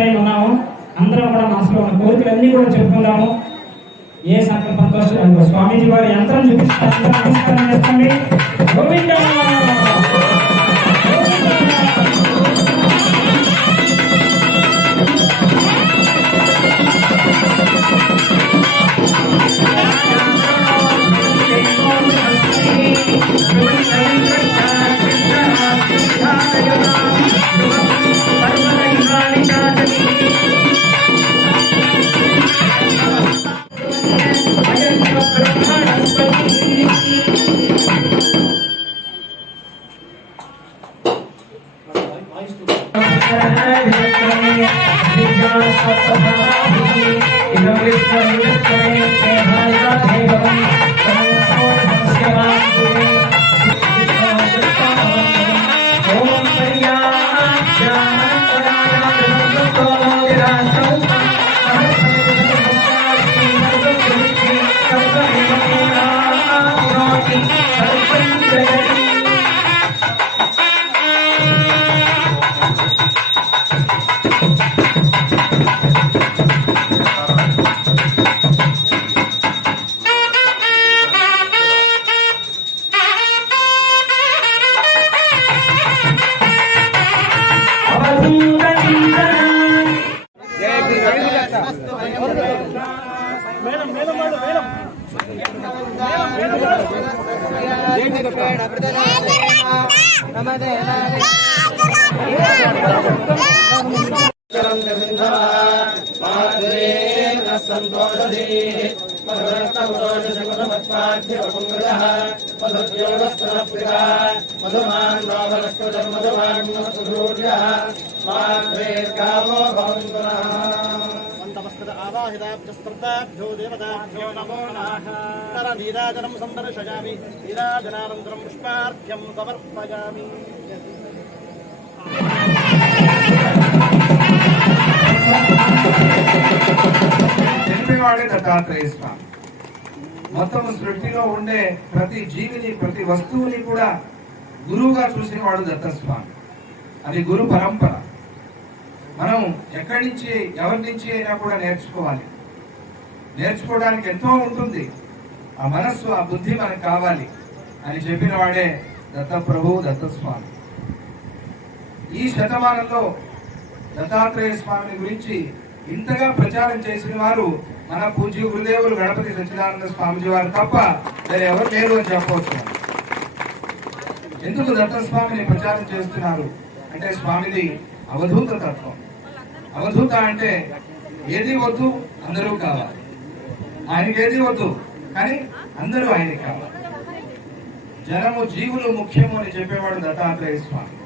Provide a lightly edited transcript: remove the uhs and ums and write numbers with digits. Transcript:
సమావేశమై ఉన్నాము. అందరం కూడా మనసులో ఉన్న కోరికలన్నీ కూడా చెప్పుకుందాము. ఏ సంకల్పంతో స్వామీజీ వారి యంత్రం చూపిస్తారు. నమస్కారం చేస్తుంది. గోవింద ఆవాహితాభ్యో దేవతాభ్యో నమో నమః. నీరాజనం సందర్శయామి. నీరాజనానంతరం పుష్పార్ఘ్యం సమర్పయామి. చెప్పేవాడే దత్తాత్రేయ స్వామి. మొత్తం సృష్టిలో ఉండే ప్రతి జీవిని, ప్రతి వస్తువుని కూడా గురువుగా చూసిన వాడు దత్తస్వామి. అది గురు పరంపర. మనం ఎక్కడి నుంచి, ఎవరి నుంచి అయినా కూడా నేర్చుకోవాలి. నేర్చుకోవడానికి ఎంతో ఉంటుంది. ఆ మనస్సు, ఆ బుద్ధి మనకు కావాలి అని చెప్పిన వాడే దత్తప్రభు, దత్తస్వామి. ఈ శతమానంలో దత్తాత్రేయ స్వామిని గురించి ఇంతగా ప్రచారం చేసిన వారు మన పూజ్య గురుదేవులు గణపతి సచ్చిదానంద స్వామిజీ వారు తప్ప వేరే ఎవరు లేరు అని చెప్పవచ్చు. ఎందుకు దత్తస్వామిని ప్రచారం చేస్తున్నారు అంటే స్వామిది అవధూత తత్వం. అవధూత అంటే ఏది వద్దు, అందరూ కావాలి. ఆయనకి ఏది వద్దు, కానీ అందరూ ఆయనకి కావాలి. జనము, జీవులు ముఖ్యము అని చెప్పేవాడు దత్తాత్రేయ స్వామి.